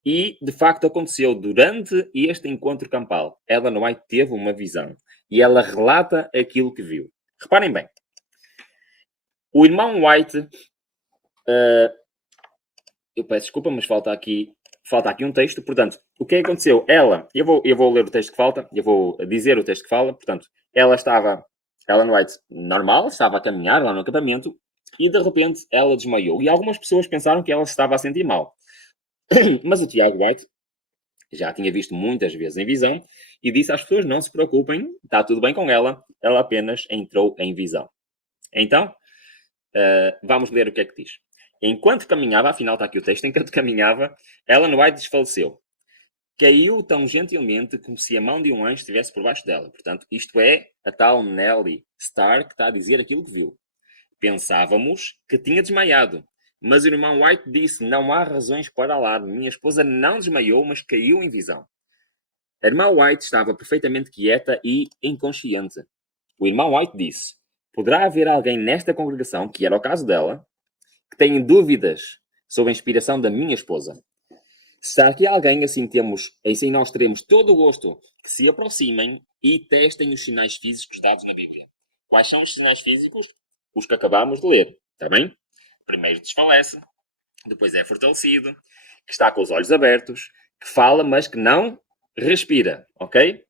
E, de facto, aconteceu durante este encontro campal. Ellen White teve uma visão e ela relata aquilo que viu. Reparem bem. O irmão White... eu peço desculpa, mas falta aqui um texto. Portanto, o que aconteceu? Eu vou ler o texto que falta, eu vou dizer o texto que fala. Portanto, Ellen White, normal, estava a caminhar lá no acampamento e, de repente, ela desmaiou. E algumas pessoas pensaram que ela se estava a sentir mal. Mas o Tiago White já tinha visto muitas vezes em visão e disse às pessoas, não se preocupem, está tudo bem com ela, ela apenas entrou em visão. Então, Vamos ler o que é que diz. Enquanto caminhava, afinal está aqui o texto, enquanto caminhava, Ellen White desfaleceu. Caiu tão gentilmente como se a mão de um anjo estivesse por baixo dela. Portanto, isto é a tal Nellie Starr que está a dizer aquilo que viu. Pensávamos que tinha desmaiado, mas o irmão White disse: não há razões para alarme. Minha esposa não desmaiou, mas caiu em visão. A irmã White estava perfeitamente quieta e inconsciente. O irmão White disse: poderá haver alguém nesta congregação, que era o caso dela, que tenha dúvidas sobre a inspiração da minha esposa. Se está aqui alguém, assim nós teremos todo o gosto que se aproximem e testem os sinais físicos dados na Bíblia. Quais são os sinais físicos? Os que acabamos de ler, está bem? Primeiro desfalece, depois é fortalecido, que está com os olhos abertos, que fala, mas que não respira, ok?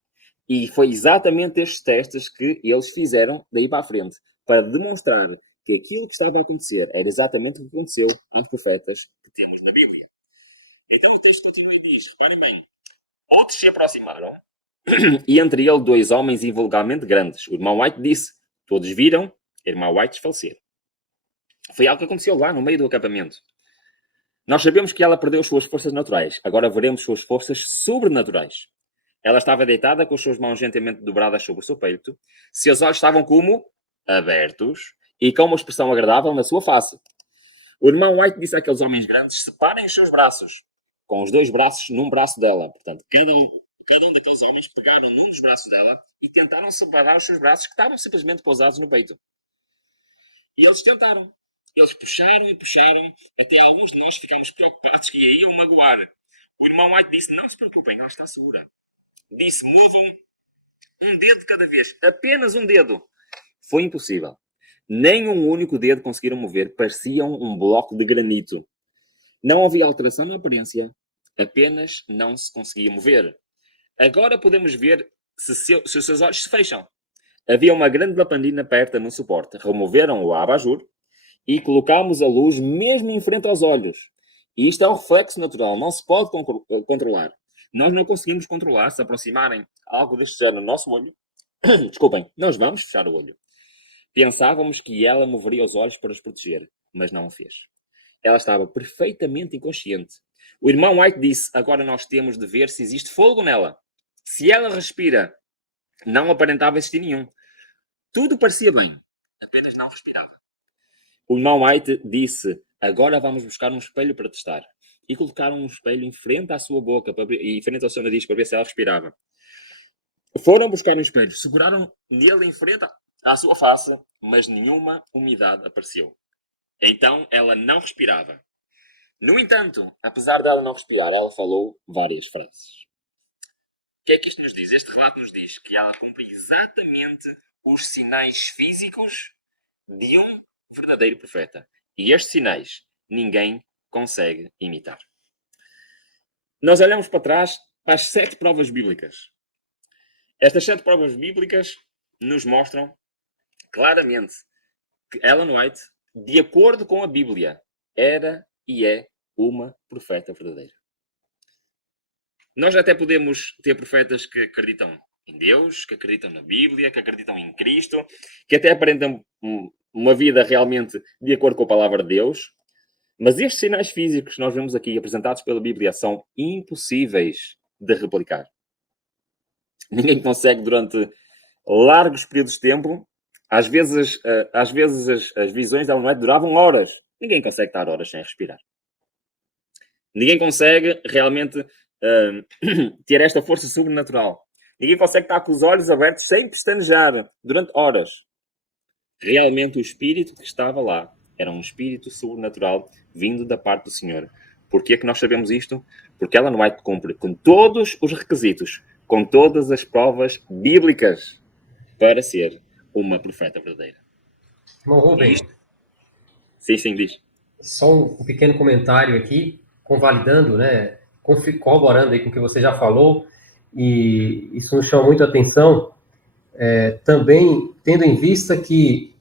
E foi exatamente estes testes que eles fizeram daí para a frente, para demonstrar que aquilo que estava a acontecer era exatamente o que aconteceu aos profetas que temos na Bíblia. Então o texto continua e diz, reparem bem, outros se aproximaram, e entre eles 2 homens invulgarmente grandes. O irmão White disse, todos viram a irmã White desfalecer. Foi algo que aconteceu lá no meio do acampamento. Nós sabemos que ela perdeu as suas forças naturais. Agora veremos suas forças sobrenaturais. Ela estava deitada com as suas mãos gentilmente dobradas sobre o seu peito. Seus olhos estavam como abertos e com uma expressão agradável na sua face. O irmão White disse àqueles homens grandes, separem os seus braços, com os 2 braços num braço dela. Portanto, cada um daqueles homens pegaram num dos braços dela e tentaram separar os seus braços que estavam simplesmente pousados no peito. E eles tentaram. Eles puxaram e puxaram, até alguns de nós ficámos preocupados que a iam magoar. O irmão White disse, não se preocupem, ela está segura. Disse, movam um dedo de cada vez, apenas um dedo. Foi impossível. Nem um único dedo conseguiram mover, pareciam um bloco de granito. Não havia alteração na aparência, apenas não se conseguia mover. Agora podemos ver se os seus olhos se fecham. Havia uma grande lampadina perto no suporte. Removeram o abajur e colocámos a luz mesmo em frente aos olhos. E isto é um reflexo natural, não se pode controlar. Nós não conseguimos controlar se aproximarem algo deste género no nosso olho. Desculpem, nós vamos fechar o olho. Pensávamos que ela moveria os olhos para os proteger, mas não o fez. Ela estava perfeitamente inconsciente. O irmão White disse, agora nós temos de ver se existe fogo nela. Se ela respira, não aparentava existir nenhum. Tudo parecia bem, apenas não respirava. O irmão White disse, agora vamos buscar um espelho para testar. E colocaram um espelho em frente à sua boca e em frente ao seu nariz para ver se ela respirava. Foram buscar um espelho, seguraram nele em frente à sua face, mas nenhuma umidade apareceu. Então ela não respirava. No entanto, apesar dela não respirar, ela falou várias frases. O que é que isto nos diz? Este relato nos diz que ela cumpre exatamente os sinais físicos de um verdadeiro profeta. E estes sinais ninguém consegue imitar. Nós olhamos para trás para as 7 provas bíblicas. Estas 7 provas bíblicas nos mostram claramente que Ellen White, de acordo com a Bíblia, era e é uma profeta verdadeira. Nós até podemos ter profetas que acreditam em Deus, que acreditam na Bíblia, que acreditam em Cristo, que até aparentam uma vida realmente de acordo com a palavra de Deus. Mas estes sinais físicos que nós vemos aqui apresentados pela Bíblia são impossíveis de replicar. Ninguém consegue durante largos períodos de tempo. Às vezes as visões da Ellen White duravam horas. Ninguém consegue estar horas sem respirar. Ninguém consegue realmente ter esta força sobrenatural. Ninguém consegue estar com os olhos abertos sem pestanejar durante horas. Realmente o espírito que estava lá era um espírito sobrenatural vindo da parte do Senhor. Porquê é que nós sabemos isto? Porque Ellen White cumpre com todos os requisitos, com todas as provas bíblicas para ser uma profeta verdadeira. Irmão Rubens, Sim, diz. só um pequeno comentário aqui, convalidando, né, corroborando aí com o que você já falou, e isso nos chama muito a atenção, também tendo em vista que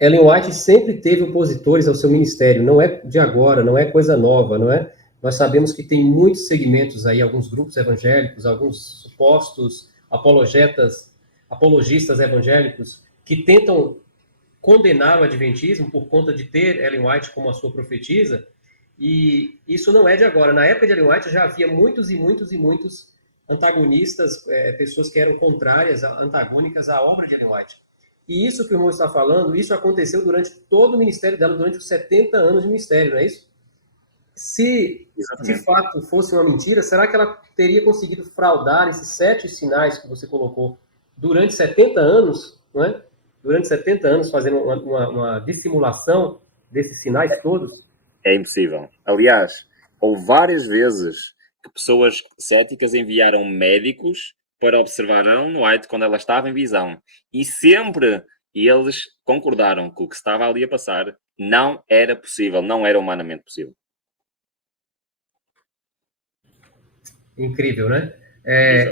Ellen White sempre teve opositores ao seu ministério, não é de agora, não é coisa nova, não é? Nós sabemos que tem muitos segmentos aí, alguns grupos evangélicos, alguns supostos apologistas evangélicos, que tentam condenar o adventismo por conta de ter Ellen White como a sua profetisa, e isso não é de agora. Na época de Ellen White já havia muitos antagonistas, pessoas que eram contrárias, antagônicas à obra de Ellen White. E isso que o irmão está falando, isso aconteceu durante todo o ministério dela, durante os 70 anos de ministério, não é isso? Se de fato fosse uma mentira, será que ela teria conseguido fraudar esses 7 sinais que você colocou durante 70 anos, não é? Durante 70 anos, fazendo uma dissimulação desses sinais todos? É impossível. Aliás, houve várias vezes que pessoas céticas enviaram médicos para observar a Ellen White quando ela estava em visão. E sempre eles concordaram que o que estava ali a passar não era possível, não era humanamente possível. Incrível, né?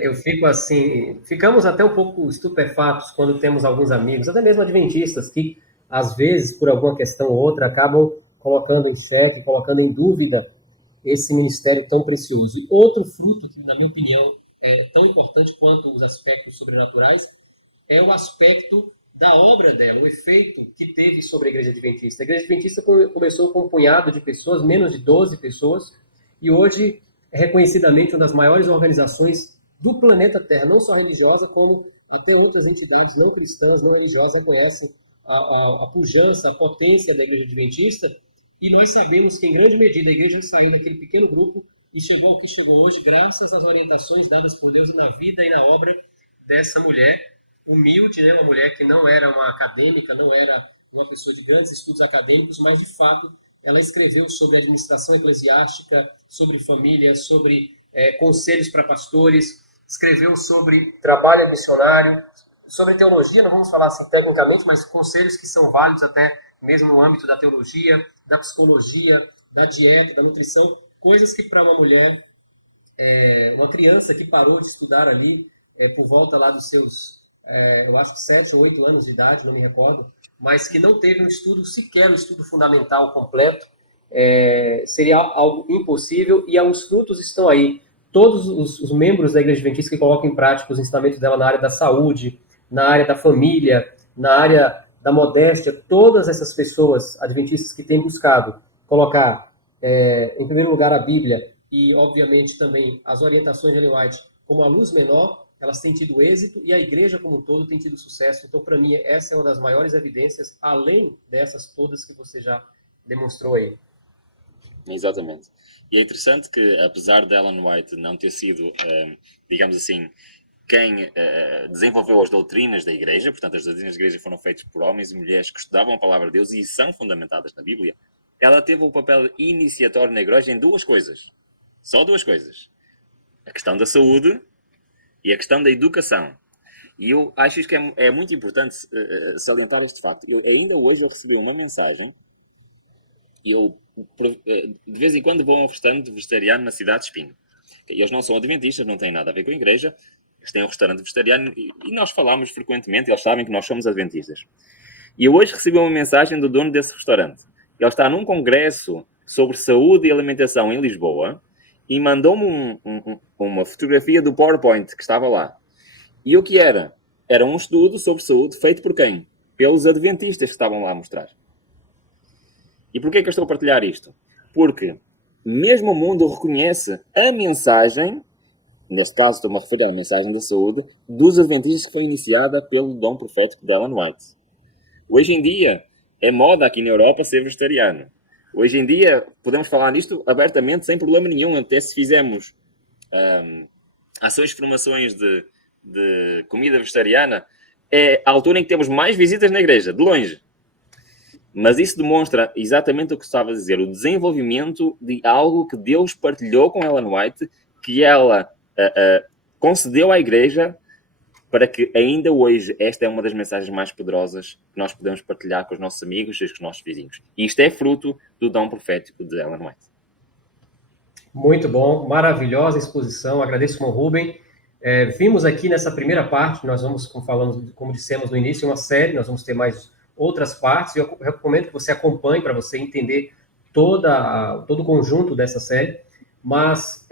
Eu fico assim, ficamos até um pouco estupefatos quando temos alguns amigos, até mesmo adventistas, que às vezes, por alguma questão ou outra, acabam colocando em xeque, colocando em dúvida esse ministério tão precioso. E outro fruto que, na minha opinião, é tão importante quanto os aspectos sobrenaturais é o aspecto da obra dela, o efeito que teve sobre a Igreja Adventista. A Igreja Adventista começou com um punhado de pessoas, menos de 12 pessoas, e hoje é reconhecidamente uma das maiores organizações do planeta Terra, não só religiosa, como até outras entidades não cristãs, não religiosas, reconhecem a pujança, a potência da Igreja Adventista, e nós sabemos que, em grande medida, a Igreja saiu daquele pequeno grupo e chegou ao que chegou hoje, graças às orientações dadas por Deus na vida e na obra dessa mulher humilde, né? Uma mulher que não era uma acadêmica, não era uma pessoa de grandes estudos acadêmicos, mas, de fato, ela escreveu sobre administração eclesiástica, sobre família, sobre conselhos para pastores, escreveu sobre trabalho missionário, sobre teologia, não vamos falar assim tecnicamente, mas conselhos que são válidos até mesmo no âmbito da teologia, da psicologia, da dieta, da nutrição, coisas que para uma mulher, uma criança que parou de estudar ali por volta lá dos seus, eu acho que 7 ou 8 anos de idade, não me recordo, mas que não teve um estudo, sequer um estudo fundamental completo, seria algo impossível, e os frutos estão aí. Todos os membros da Igreja Adventista que colocam em prática os ensinamentos dela na área da saúde, na área da família, na área da modéstia, todas essas pessoas adventistas que têm buscado colocar, em primeiro lugar, a Bíblia e, obviamente, também as orientações de Ellen White como a luz menor, elas têm tido êxito e a igreja como um todo tem tido sucesso. Então, para mim, essa é uma das maiores evidências, além dessas todas que você já demonstrou aí. Exatamente. E é interessante que, apesar de Ellen White não ter sido, digamos assim, quem desenvolveu as doutrinas da igreja, portanto, as doutrinas da igreja foram feitas por homens e mulheres que estudavam a palavra de Deus e são fundamentadas na Bíblia, ela teve o papel iniciatório na igreja em 2 coisas. Só 2 coisas. A questão da saúde e a questão da educação. E eu acho que é muito importante salientar este facto. Ainda hoje eu recebi uma mensagem e eu, de vez em quando, vou a um restaurante vegetariano na cidade de Espinho. Eles não são adventistas, não têm nada a ver com a igreja. Eles têm um restaurante vegetariano e nós falamos frequentemente, eles sabem que nós somos adventistas. E eu hoje recebi uma mensagem do dono desse restaurante. Ele está num congresso sobre saúde e alimentação em Lisboa e mandou-me uma fotografia do PowerPoint que estava lá. E o que era? Era um estudo sobre saúde feito por quem? Pelos adventistas que estavam lá a mostrar. E porquê que eu estou a partilhar isto? Porque mesmo o mundo reconhece a mensagem, nesse caso estou-me a referir à mensagem da saúde, dos adventistas que foi iniciada pelo dom profético de Ellen White. Hoje em dia, é moda aqui na Europa ser vegetariano. Hoje em dia, podemos falar nisto abertamente, sem problema nenhum, até se fizermos ações de formações de comida vegetariana, é a altura em que temos mais visitas na igreja, de longe. Mas isso demonstra exatamente o que estava a dizer, o desenvolvimento de algo que Deus partilhou com Ellen White, que ela concedeu à igreja, para que ainda hoje esta é uma das mensagens mais poderosas que nós podemos partilhar com os nossos amigos e com os nossos vizinhos. E isto é fruto do dom profético de Ellen White. Muito bom, maravilhosa exposição, agradeço ao Rubem. Vimos aqui nessa primeira parte, nós vamos, como dissemos no início, uma série, nós vamos ter mais outras partes, e eu recomendo que você acompanhe para você entender todo o conjunto dessa série, mas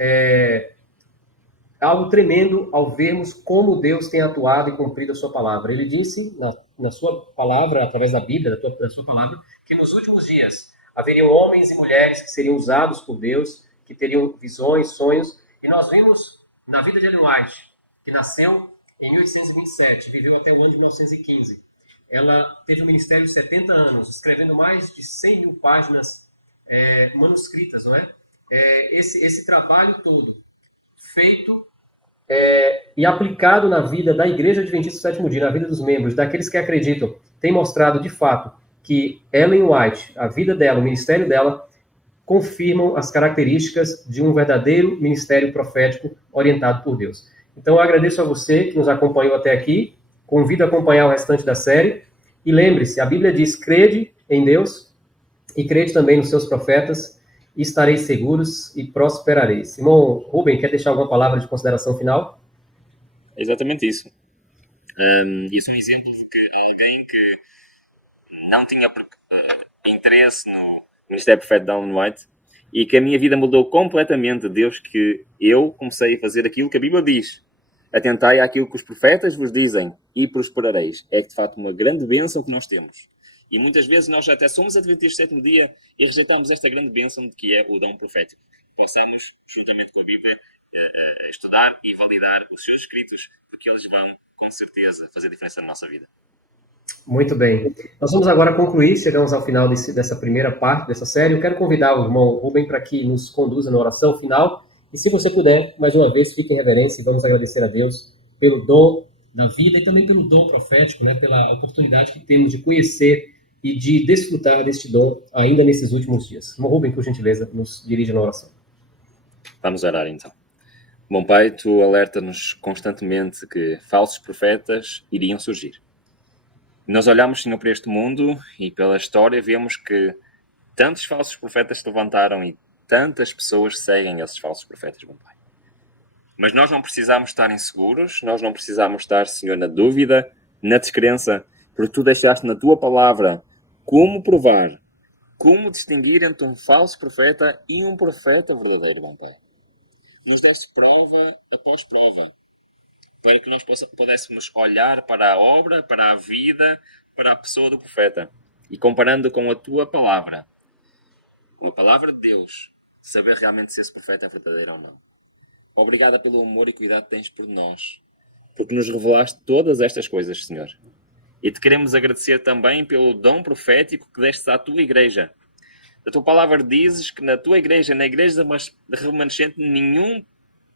algo tremendo ao vermos como Deus tem atuado e cumprido a sua palavra. Ele disse na sua palavra, através da Bíblia, da sua palavra, que nos últimos dias haveriam homens e mulheres que seriam usados por Deus, que teriam visões, sonhos, e nós vimos na vida de Ellen White, que nasceu em 1827, viveu até o ano de 1915. Ela teve um ministério de 70 anos, escrevendo mais de 100 mil páginas manuscritas, não é? Esse trabalho todo feito e aplicado na vida da Igreja Adventista do Sétimo Dia, na vida dos membros, daqueles que acreditam, tem mostrado de fato que Ellen White, a vida dela, o ministério dela, confirmam as características de um verdadeiro ministério profético orientado por Deus. Então, eu agradeço a você que nos acompanhou até aqui, convido a acompanhar o restante da série, e lembre-se, a Bíblia diz, crede em Deus, e crede também nos seus profetas, e estareis seguros e prosperareis. Irmão Rubem, quer deixar alguma palavra de consideração final? É exatamente isso. Isso é um exemplo de que alguém que não tinha interesse no ministério profético de Ellen White e que a minha vida mudou completamente, Deus, que eu comecei a fazer aquilo que a Bíblia diz. Atentai àquilo que os profetas vos dizem e prosperareis. É de facto uma grande bênção que nós temos. E muitas vezes nós até somos adventistas do sétimo dia e rejeitamos esta grande bênção que é o dom profético. Possamos, juntamente com a Bíblia, estudar e validar os seus escritos, porque eles vão, com certeza, fazer diferença na nossa vida. Muito bem. Nós vamos agora concluir, chegamos ao final dessa primeira parte dessa série. Eu quero convidar o irmão Rubem para que nos conduza na oração final. E se você puder, mais uma vez, fique em reverência e vamos agradecer a Deus pelo dom da vida e também pelo dom profético, né, pela oportunidade que temos de conhecer e de desfrutar deste dom ainda nesses últimos dias. Irmão Rubem, por gentileza, nos dirija na oração. Vamos orar então. Bom Pai, Tu alerta-nos constantemente que falsos profetas iriam surgir. Nós olhamos, Senhor, para este mundo e pela história vemos que tantos falsos profetas se levantaram e tantas pessoas seguem esses falsos profetas, bom Pai. Mas nós não precisamos estar inseguros, nós não precisamos estar, Senhor, na dúvida, na descrença, porque Tu deixaste na Tua palavra como provar, como distinguir entre um falso profeta e um profeta verdadeiro, bom Pai. Nos deste prova após prova, para que nós pudéssemos olhar para a obra, para a vida, para a pessoa do profeta. E comparando com a Tua palavra, com a palavra de Deus, saber realmente se esse profeta é verdadeiro ou não. Obrigada pelo amor e cuidado que tens por nós, porque nos revelaste todas estas coisas, Senhor. E te queremos agradecer também pelo dom profético que destes à Tua igreja. A Tua palavra dizes que na Tua igreja, na igreja remanescente, nenhum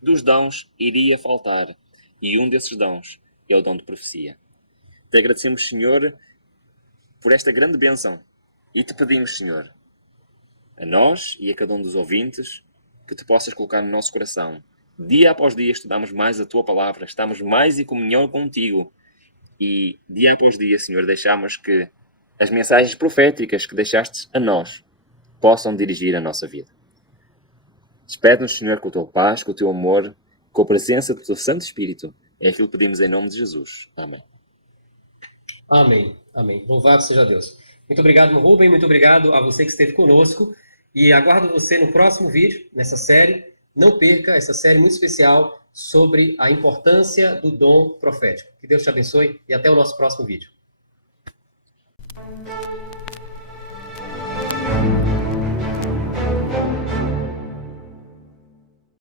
dos dons iria faltar. E um desses dons é o dom de profecia. Te agradecemos, Senhor, por esta grande bênção. E te pedimos, Senhor, a nós e a cada um dos ouvintes, que Tu possas colocar no nosso coração. Dia após dia estudamos mais a Tua palavra, estamos mais em comunhão contigo. E dia após dia, Senhor, deixamos que as mensagens proféticas que deixaste a nós possam dirigir a nossa vida. Despede-nos, Senhor, com a Tua paz, com o Teu amor, com a presença do Teu Santo Espírito. É aquilo que pedimos em nome de Jesus. Amém. Amém. Amém. Louvado seja Deus. Muito obrigado, Rubem. Muito obrigado a você que esteve conosco. E aguardo você no próximo vídeo, nessa série. Não perca essa série muito especial sobre a importância do dom profético. Que Deus te abençoe e até o nosso próximo vídeo.